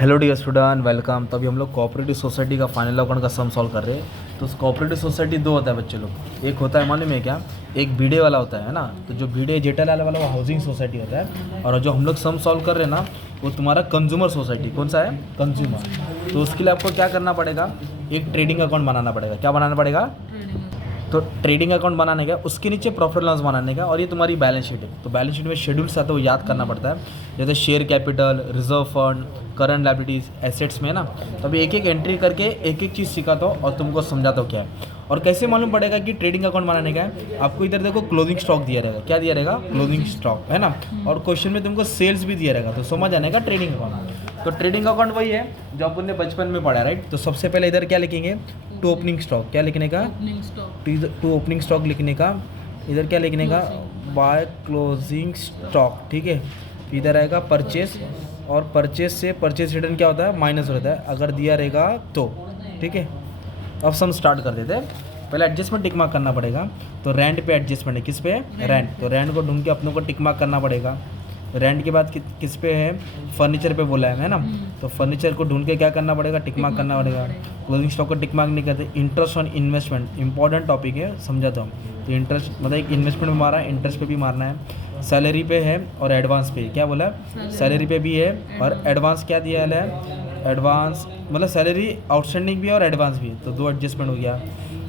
Hello dear student, welcome. तो अभी हम लोग कोऑपरेटिव सोसाइटी का फाइनल अकाउंट का सम सॉल्व कर रहे हैं। तो कोऑपरेटिव सोसाइटी दो होता है बच्चे लोग। एक होता है मालूम है क्या, एक बीडे वाला होता है ना। तो जो बीडे जेठालाल वाला वो हाउसिंग सोसाइटी होता है, और जो हम लोग सम सॉल्व कर रहे हैं ना वो तुम्हारा कंज्यूमर सोसाइटी। कौन सा है? कंज्यूमर। तो उसके लिए आपको क्या करना पड़ेगा, एक ट्रेडिंग अकाउंट बनाना पड़ेगा। क्या बनाना पड़ेगा? तो ट्रेडिंग अकाउंट बनाने का, उसके नीचे प्रॉफिट लॉस बनाने का, और ये तुम्हारी बैलेंस शीट है। तो बैलेंस शीट में शेड्यूल्स आते हैं, वो याद करना पड़ता है। जैसे share capital, reserve fund, current liabilities, assets में ना। तो अभी एक एक एंट्री करके एक एक चीज़ सिखाता हूँ और तुमको समझाता हूँ क्या है और कैसे मालूम पड़ेगा कि ट्रेडिंग अकाउंट बनाने का है। आपको इधर देखो क्लोजिंग स्टॉक दिया रहेगा। क्या दिया रहेगा? क्लोजिंग स्टॉक, है ना। और क्वेश्चन में तुमको सेल्स भी दिया रहेगा, तो समझ आने का ट्रेडिंग अकाउंट। तो ट्रेडिंग अकाउंट वही है जो अपन ने बचपन में पढ़ा, राइट। तो सबसे पहले इधर क्या लिखेंगे? To opening stock. क्या लिखने का? टू ओपनिंग स्टॉक लिखने का। इधर क्या लिखने का? बाय क्लोजिंग स्टॉक, ठीक है। इधर आएगा परचेस, और परचेस से परचेस रिटर्न क्या होता है? माइनस होता है अगर दिया रहेगा तो, ठीक है। अब सम स्टार्ट कर देते हैं। पहले एडजस्टमेंट टिक मार्क करना पड़ेगा। तो रेंट पे एडजस्टमेंट है, किस पे है? रेंट। तो रेंट को ढूंढ के अपनों को टिक मार्क करना पड़ेगा। रेंट के बाद किस पे है? फर्नीचर पे बोला है ना। तो फर्नीचर को ढूंढ के क्या करना पड़ेगा? टिक मार्क करना पड़ेगा। क्लोजिंग स्टॉक को टिक मार्क नहीं करते। Interest on investment important topic है, समझाता हूँ। तो इंटरेस्ट मतलब एक इन्वेस्टमेंट में मारा है, इंटरेस्ट पे भी मारना है। सैलरी पे है और एडवांस पे। क्या बोला? सैलरी पे भी है और एडवांस क्या दिया है? एडवांस मतलब सैलरी आउटस्टैंडिंग भी है और एडवांस भी है, तो दो एडजस्टमेंट हो गया।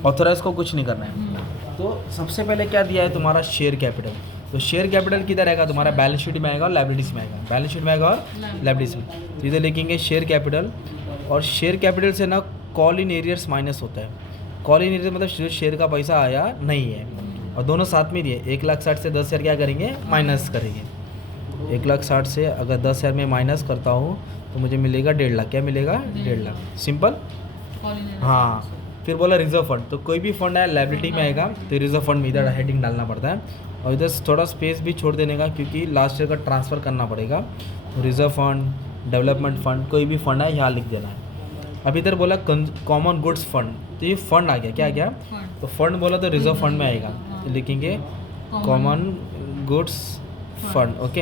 ऑथोराइज को कुछ नहीं करना है। तो सबसे पहले क्या दिया है तुम्हारा? Share capital. तो शेयर कैपिटल किधर आएगा? तुम्हारा बैलेंस शीट में आएगा और लायबिलिटीज में आएगा। बैलेंस शीट में आएगा और लायबिलिटीज में। तो इधर लिखेंगे शेयर कैपिटल, और शेयर कैपिटल से ना कॉल इन एरियर्स माइनस होता है। कॉल इन एरियर मतलब जो शेयर का पैसा आया नहीं है, और दोनों साथ में दिए। 1,60,000 से 10,000 क्या करेंगे? माइनस करेंगे। 1,60,000 से अगर 10,000 में माइनस करता हूँ तो मुझे मिलेगा 1,50,000। क्या मिलेगा? 1,50,000। सिंपल। हाँ। फिर बोला रिजर्व फंड। तो कोई भी फंड आया लायबिलिटी में आएगा, तो रिजर्व फंड में इधर हेडिंग डालना पड़ता है, और इधर थोड़ा स्पेस भी छोड़ देने का, क्योंकि लास्ट ईयर का ट्रांसफ़र करना पड़ेगा। रिजर्व फंड, डेवलपमेंट फंड, कोई भी फंड है यहाँ लिख देना है। अब इधर बोला कॉमन गुड्स फंड, तो ये फंड आ गया। क्या आ गया? तो फंड बोला तो रिजर्व फंड में आएगा, तो लिखेंगे कॉमन गुड्स फंड, ओके।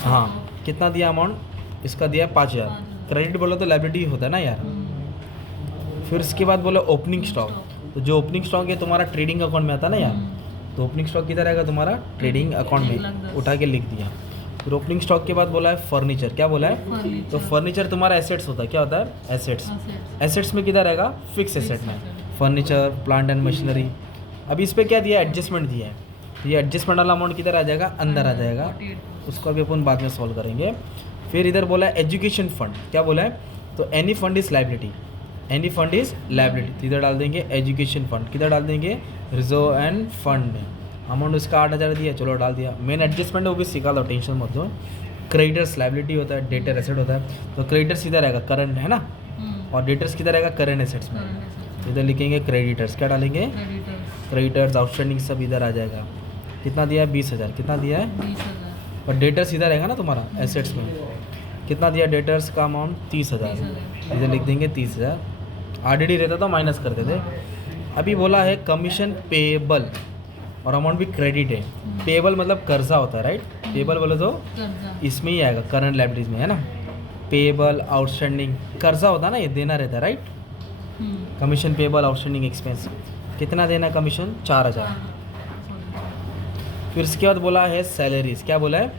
हाँ, कितना दिया अमाउंट? इसका दिया 5,000। क्रेडिट बोला तो लायबिलिटी होता है ना यार। फिर इसके बाद बोला ओपनिंग स्टॉक। तो जो ओपनिंग स्टॉक है तुम्हारा ट्रेडिंग अकाउंट में आता है ना यार। तो ओपनिंग स्टॉक किधर आएगा? तुम्हारा ट्रेडिंग अकाउंट में, उठा के लिख दिया। फिर ओपनिंग स्टॉक के बाद बोला है फर्नीचर। क्या बोला है? तो फर्नीचर तुम्हारा एसेट्स होता है। क्या होता है? एसेट्स। एसेट्स में किधर आएगा? फिक्स एसेट में। Furniture, plant and machinery. अभी इस पर क्या दिया है? एडजस्टमेंट दिया है। तो ये एडजस्टमेंट वाला अमाउंट किधर आ जाएगा? अंदर आ जाएगा। उसको अभी अपन बाद में सॉल्व करेंगे। फिर इधर बोला है एजुकेशन फंड। क्या बोला है? तो any fund is liability. Any fund is liability, तो इधर डाल देंगे एजुकेशन फंड। किधर डाल देंगे? रिजर्व एंड फंड में। अमाउंट उसका 8,000 दिया, चलो डाल दिया। मेन एडजस्टमेंट है वो भी सीखा लो, टेंशन मत दो। क्रेडिटर्स लायबिलिटी होता है, डेटर एसेट होता है। तो क्रेडिटर्स इधर आएगा करंट, है ना, और डेटर्स किधर आएगा? करंट एसेट्स में। इधर लिखेंगे क्रेडिटर्स। क्या डालेंगे? क्रेडिटर्स, आउटस्टैंडिंग सब इधर आ जाएगा। कितना दिया है? 20,000। कितना दिया है? 20,000। और डेटर्स इधर आएगा ना तुम्हारा एसेट्स में। कितना दिया डेटर्स का अमाउंट? 30,000। इधर लिख देंगे 30,000। ऑलरेडी रहता तो माइनस करते थे। अभी बोला है कमीशन पेएबल, और अमाउंट भी क्रेडिट है। पेएबल मतलब कर्जा होता है, राइट। पेएबल बोले तो इसमें ही आएगा, करंट लायबिलिटीज में, है ना। पेएबल, आउटस्टैंडिंग, कर्जा होता है ना, ये देना रहता है, right. Commission payable, outstanding expense. कितना देना कमीशन? 4,000। फिर इसके बाद बोला है सैलरीज। क्या बोला है?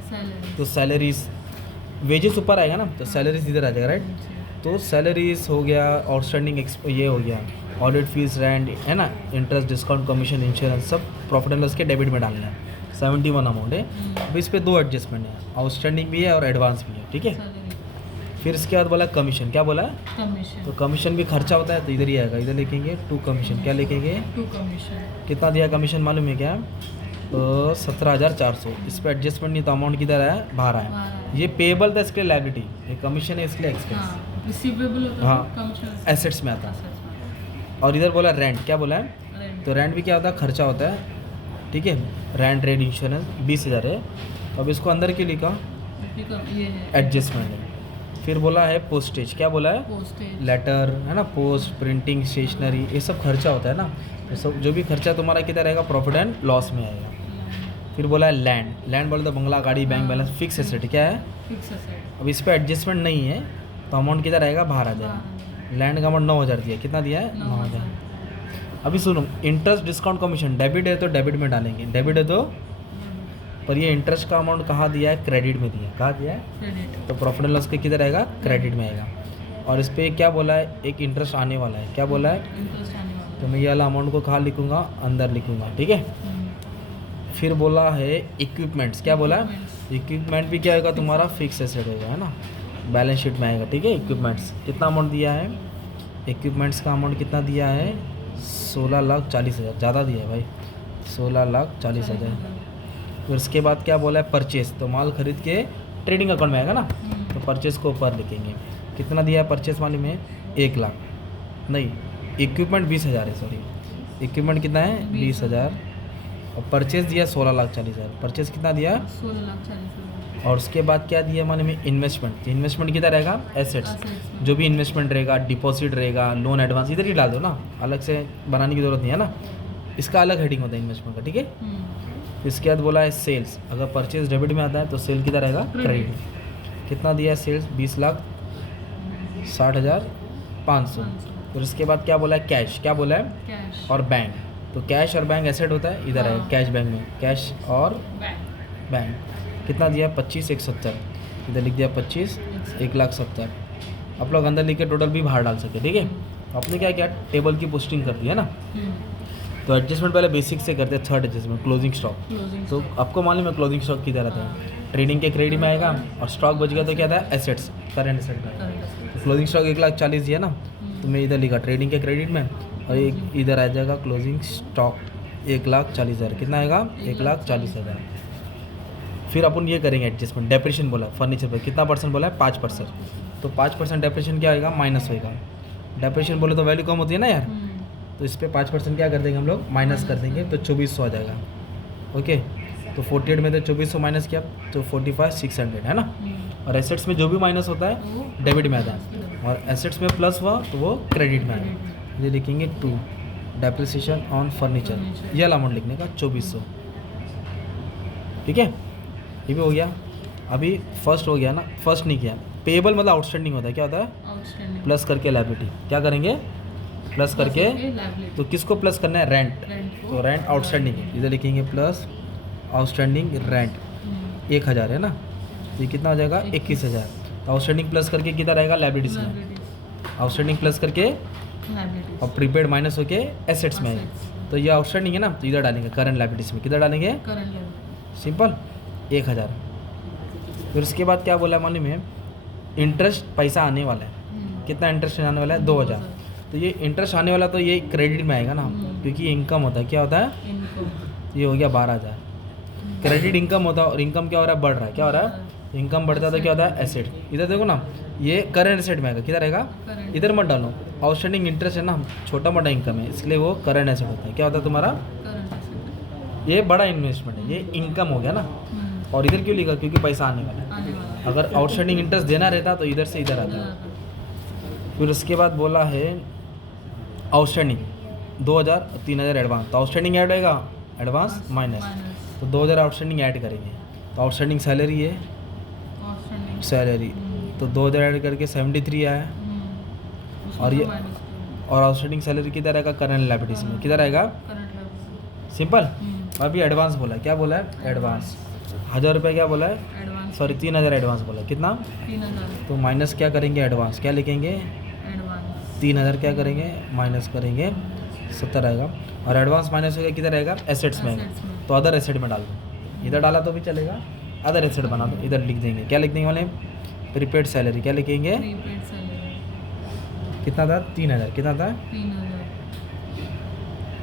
तो सैलरीज, वेजेस ऊपर आएगा ना, तो सैलरीज इधर आ जाएगा, राइट। तो सैलरीज हो गया, आउटस्टैंडिंग ये हो गया, ऑडिट फीस, रेंट, है ना, इंटरेस्ट, डिस्काउंट, कमीशन, इंश्योरेंस, सब प्रॉफिट एंड लॉस के डेबिट में डालना है। 71 अमाउंट है। अब इस पर दो एडजस्टमेंट है, आउटस्टैंडिंग भी है और एडवांस भी है, ठीक है। फिर इसके बाद बोला कमीशन। क्या बोला है? कमीशन। तो कमीशन भी खर्चा होता है, तो इधर ही आएगा। इधर लिखेंगे टू कमीशन। क्या लिखेंगे? To commission. कितना दिया कमीशन मालूम है क्या? तो 17,400। इस पर एडजस्टमेंट नहीं, तो अमाउंट किधर आया? बाहर आया। ये पेएबल था, इसके लिए लायबिलिटी, ये कमीशन है इसके लिए एक्सपेंस। रिसीवेबल होता है। हाँ, एसेट्स में आता है। और इधर बोला रेंट। क्या बोला है? तो रेंट भी क्या होता है? खर्चा होता है, ठीक है। रेंट, रेट, इंश्योरेंस 20,000 है। अब इसको अंदर क्यों लिखा? एडजस्टमेंट है। फिर बोला है पोस्टेज। क्या बोला है? पोस्टेज, लेटर, है ना, पोस्ट, प्रिंटिंग, स्टेशनरी, ये सब खर्चा होता है ना। तो सब जो भी खर्चा तुम्हारा किधर आएगा? प्रॉफिट एंड लॉस में आएगा। फिर बोला है लैंड बोले तो बंगला, गाड़ी, बैंक बैलेंस, फिक्स एसेट क्या है, फिक्स एसेट। अब इस पर एडजस्टमेंट नहीं है तो अमाउंट किधर आएगा, बाहर आ जाएगा। लैंड का अमाउंट 9,000 दिया, कितना दिया है, 9,000। अभी सुनो, इंटरेस्ट डिस्काउंट कमीशन, डेबिट है तो डेबिट में डालेंगे, डेबिट है तो, पर ये इंटरेस्ट का अमाउंट कहाँ दिया है, क्रेडिट में दिया है, कहाँ दिया है, क्रेडिट। तो प्रॉफिट एंड लॉस के किधर आएगा, क्रेडिट में आएगा। और इस पर क्या बोला है, एक इंटरेस्ट आने वाला है, क्या बोला है, इंटरेस्ट आने वाला तो मैं ये वाला अमाउंट को कहाँ लिखूँगा, अंदर लिखूँगा, ठीक है। फिर बोला है इक्विपमेंट्स, क्या बोला है, इक्विपमेंट भी क्या होगा तुम्हारा, फिक्स एसेट होगा, है ना, बैलेंस शीट में आएगा, ठीक है। इक्विपमेंट्स कितना अमाउंट दिया है, इक्विपमेंट्स का अमाउंट कितना दिया है, 16,40,000, ज़्यादा दिया है भाई, 16,40,000। फिर उसके बाद क्या बोला है, परचेस, तो माल खरीद के ट्रेडिंग अकाउंट में आएगा ना, तो परचेस को ऊपर लिखेंगे। कितना दिया है परचेस वाले में, 1 लाख, नहीं इक्विपमेंट 20,000 है, सॉरी इक्विपमेंट कितना है, 20,000, और परचेस दिया 16,40,000, परचेस कितना दिया, 16,40,000। और उसके बाद क्या दिया माने में, इन्वेस्टमेंट, इन्वेस्टमेंट किधर रहेगा, एसेट्स, Assets। जो भी इन्वेस्टमेंट रहेगा, डिपॉजिट रहेगा, लोन एडवांस, इधर ही डाल दो ना, अलग से बनाने की ज़रूरत नहीं है ना, इसका अलग हेडिंग होता है इन्वेस्टमेंट का, ठीक है। इसके बाद बोला है सेल्स, अगर परचेज डेबिट में आता है तो सेल किधर रहेगा, क्रेडिट। कितना दिया है सेल्स, 20,60,500। फिर उसके बाद क्या बोला है, कैश, क्या बोला है, कैश और बैंक, तो कैश और बैंक एसेट होता है, इधर है कैश, बैंक में कैश और बैंक। बैंक। कितना दिया, 25,170, इधर लिख दिया 25, 1,70,000। आप लोग अंदर लिख के टोटल भी बाहर डाल सकते, ठीक है। आपने क्या किया, टेबल की पोस्टिंग कर दी है ना, तो एडजस्टमेंट पहले बेसिक से करते हैं, थर्ड एडजस्टमेंट क्लोजिंग स्टॉक। तो आपको मालूम है क्लोजिंग स्टॉक किधर आता है, ट्रेडिंग के क्रेडिट में आएगा, और स्टॉक बच गया तो क्या था, एसेट्स, करेंट एसेट में आएगा। तो क्लोजिंग स्टॉक 1,40,000 दिया ना, तो मैं इधर लिखा ट्रेडिंग के क्रेडिट में, और एक इधर आ जाएगा क्लोजिंग स्टॉक 1,40,000, कितना आएगा, 1,40,000। फिर अपन ये करेंगे एडजस्टमेंट, डेप्रिशिएशन बोला फर्नीचर पर कितना परसेंट बोला है, 5%, तो 5% डेप्रिशिएशन क्या आएगा, माइनस होएगा। डेप्रिशिएशन बोले तो वैल्यू कम होती है ना यार, तो इस पर 5% क्या कर देंगे हम लोग, माइनस कर देंगे, तो 2,400 आ जाएगा, ओके। तो 48 में तो 2,400 माइनस किया तो 45,600 है ना। और एसेट्स में जो भी माइनस होता है डेबिट में आता है, और एसेट्स में प्लस हुआ तो वो क्रेडिट में आएगा। ये लिखेंगे 2 डेप्रिसिएशन ऑन फर्नीचर, ये वाला अमाउंट लिखने का 2,400, ठीक है। ये भी हो गया। अभी फर्स्ट हो गया ना, फर्स्ट नहीं किया, पेएबल मतलब आउटस्टैंडिंग होता है, क्या होता है, आउटस्टैंडिंग प्लस करके लायबिलिटी, क्या करेंगे, प्लस करके, तो किसको प्लस करना है, रेंट, तो रेंट आउटस्टैंडिंग है, इधर लिखेंगे प्लस आउटस्टैंडिंग रेंट 1,000 है ना, ये कितना हो जाएगा, 21,000। तो आउटस्टैंडिंग प्लस करके किधर आएगा, लायबिलिटीज में, आउटस्टैंडिंग प्लस करके और प्रीपेड माइनस होके एसेट्स में, तो ये आउटस्टैंडिंग है ना, तो इधर डालेंगे करंट लायबिलिटीज में, किधर डालेंगे, सिंपल 1,000। फिर उसके बाद क्या बोला है मालूम है, इंटरेस्ट पैसा आने वाला है, कितना इंटरेस्ट आने वाला है, 2,000। तो ये इंटरेस्ट आने वाला तो ये क्रेडिट में आएगा ना, क्योंकि ये इनकम होता है, क्या होता है, ये हो गया 12,000। क्रेडिट इनकम होता है, और इनकम क्या हो रहा है, बढ़ रहा है, क्या हो रहा है, इनकम बढ़ता है तो क्या होता है, एसेट। इधर देखो ना, ये करंट एसेट में आएगा, किधर आएगा, इधर मत डालो, आउटस्टैंडिंग इंटरेस्ट है ना, छोटा मोटा इनकम है, इसलिए वो करंट एसेट होता है, क्या होता है तुम्हारा, ये बड़ा इन्वेस्टमेंट है, ये इनकम हो गया ना। और इधर क्यों लिखा, क्योंकि पैसा आने वाला है, अगर आउटस्टैंडिंग इंटरेस्ट देना रहता तो इधर से इधर आता है। फिर उसके बाद बोला है आउटस्टैंडिंग 2,000 3,000 एडवांस, तो आउटस्टैंडिंग ऐड होएगा, एडवांस माइनस, तो 2,000 आउटस्टैंडिंग ऐड करेंगे, तो आउटस्टैंडिंग सैलरी है, सैलरी तो 2,000 ऐड करके 73 आया, और ये और आउटस्टैंडिंग सैलरी किधर आएगा, करंट लायबिलिटीज में, किधर आएगा, सिंपल। अभी एडवांस बोला है, क्या बोला है, एडवांस 1,000 रुपये, क्या बोला है, सॉरी 3,000 एडवांस बोला, कितना, 3,000 तो माइनस क्या करेंगे, एडवांस क्या लिखेंगे, एडवांस 3,000 क्या करेंगे, माइनस करेंगे 70 आएगा, और एडवांस माइनस होगा किधर आएगा, एसेट्स में, तो अदर एसेट में डाल दो, इधर डाला तो भी चलेगा, अदर एसेट बना दो, इधर लिख देंगे, क्या लिख देंगे वाले, प्रीपेड सैलरी, क्या लिखेंगे, प्रीपेड सैलरी कितना था, 3,000, कितना था, 3,000।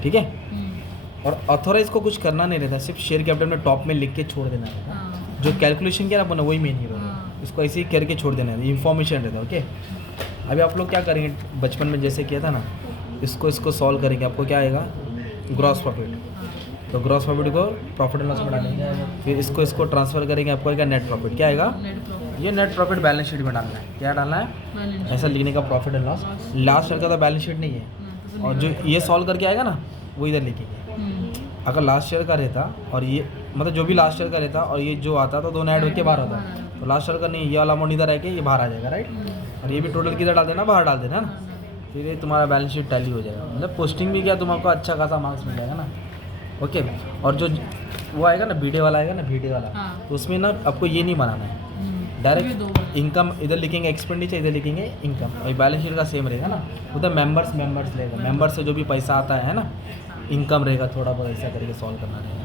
ठीक है। और ऑथोराइज को कुछ करना नहीं रहता, सिर्फ शेयर कैपिटल में टॉप में लिख के छोड़ देना रहता, जो कैलकुलेशन किया ना अपन वही मेन हीरो है, इसको ऐसे ही करके छोड़ देना है, इन्फॉर्मेशन रहता है, ओके। अभी आप लोग क्या करेंगे, बचपन में जैसे किया था ना, इसको सॉल्व करेंगे, आपको क्या आएगा, ग्रॉस प्रॉफिट, तो ग्रॉस प्रॉफिट को प्रॉफिट एंड लॉस में डालेंगे, फिर इसको ट्रांसफर करेंगे, आपको आएगा नेट प्रॉफिट, क्या आएगा, ये नेट प्रॉफिट बैलेंस शीट में डालना है, क्या डालना है, ऐसा लिखने का profit and loss, last year का तो बैलेंस शीट नहीं है, और जो ये सॉल्व करके आएगा ना वो इधर लिखेंगे। अगर लास्ट ईयर का रहता और ये मतलब जो भी लास्ट ईयर का रहता और ये जो आता तो दोनों ऐड होके बाहर होता तो लास्ट ईयर का नहीं, ये वाला अमाउंट इधर आके ये बाहर आ जाएगा, राइट। और ये भी टोटल किधर डाल देना, बाहर डाल देना है ना, फिर ये तुम्हारा बैलेंस शीट टैली हो जाएगा। मतलब पोस्टिंग भी क्या तुमको अच्छा खासा मार्क्स मिल जाएगा ना। ओके, और जो वो आएगा ना वीडियो वाला आएगा ना, वीडियो वाला, हाँ। तो उसमें ना आपको ये नहीं बनाना है, ये दो डायरेक्ट बार। इनकम इधर लिखेंगे, एक्सपेंडिचर इधर लिखेंगे इनकम, और बैलेंस शीट का सेम रहेगा ना। उधर मेंबर्स रहेगा, मेंबर से जो भी पैसा आता है ना, इनकम रहेगा, थोड़ा बहुत ऐसा करके सॉल्व करना रहेगा।